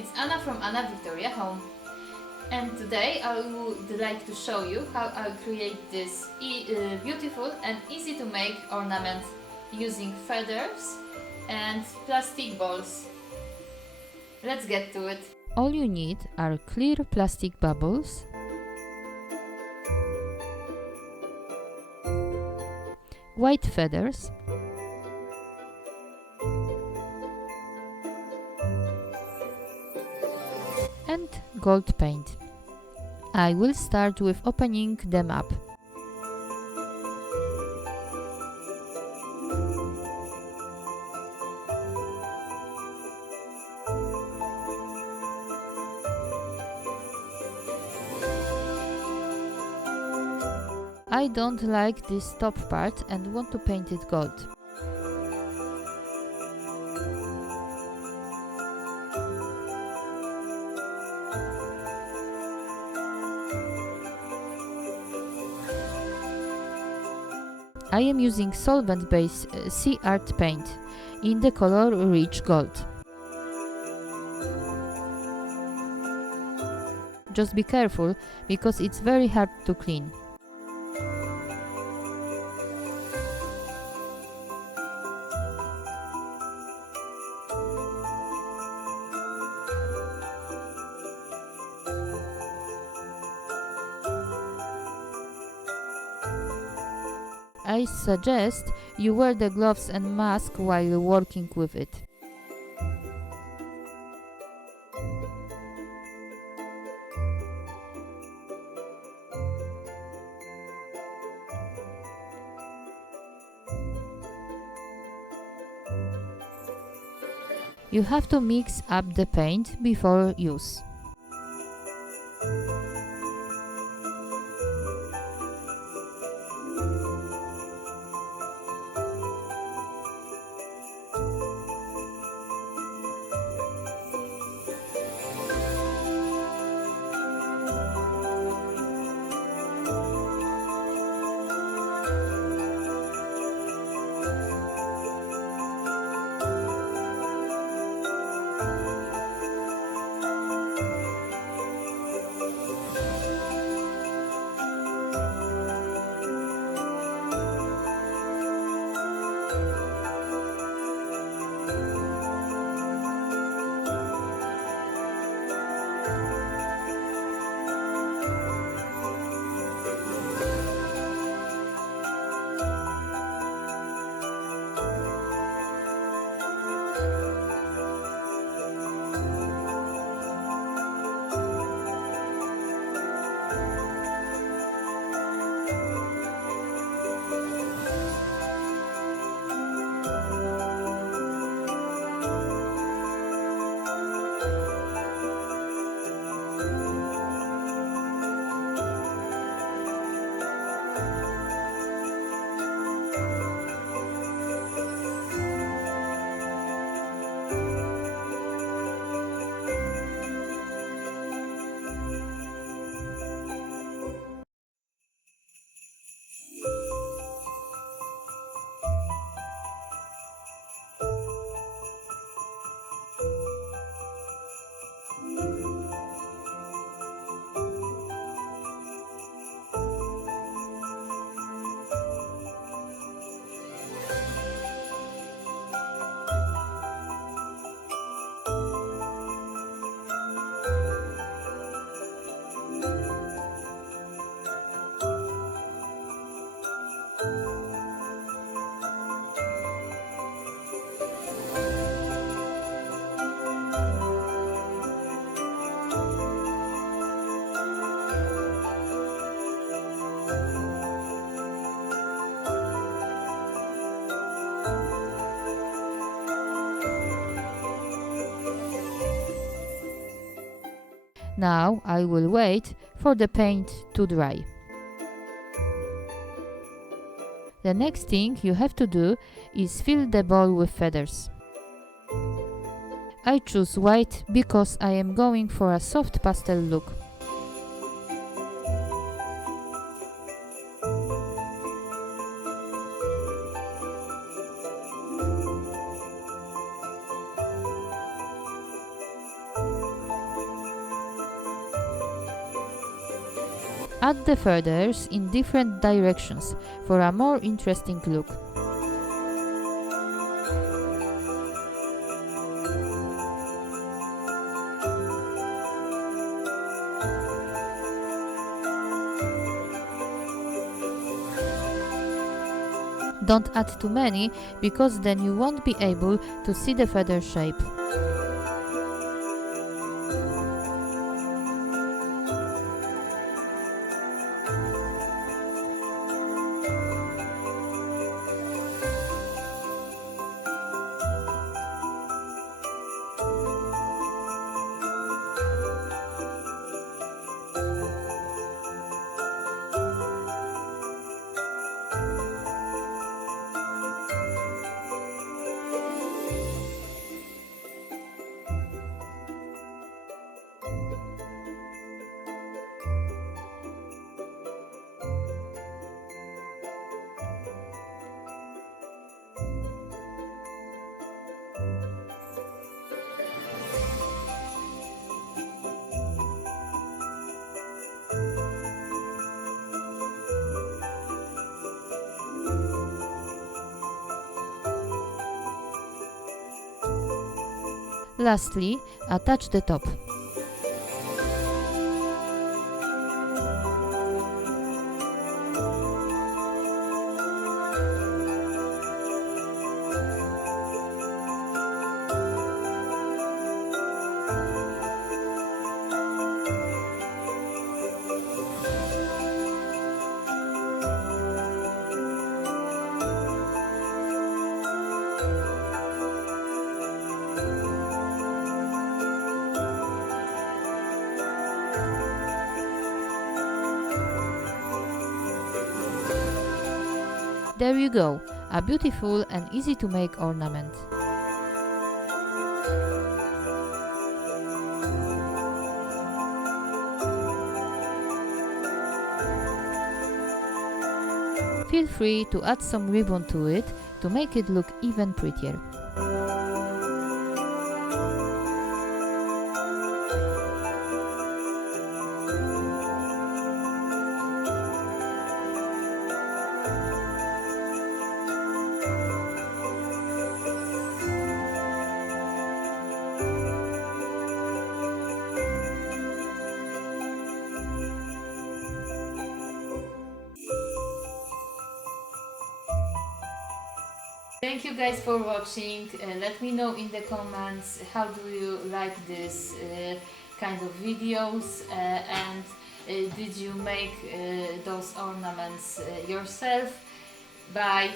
it's Anna from Anna Victoria Home, and today I would like to show you how I create this beautiful and easy to make ornament using feathers and plastic balls. Let's get to it. All you need are clear plastic bubbles, white feathers, and gold paint. I will start with opening them up. I don't like this top part and want to paint it gold. I am using solvent-based sea art paint in the color rich gold. Just be careful because it's very hard to clean. I suggest you wear the gloves and mask while working with it. You have to mix up the paint before use. Now I will wait for the paint to dry. The next thing you have to do is fill the ball with feathers. I choose white because I am going for a soft pastel look. Add the feathers in different directions for a more interesting look. Don't add too many, because then you won't be able to see the feather shape. Lastly, attach the top. There you go, a beautiful and easy to make ornament. Feel free to add some ribbon to it to make it look even prettier. Thank you guys for watching. Let me know in the comments how do you like this kind of videos, and did you make those ornaments yourself? Bye!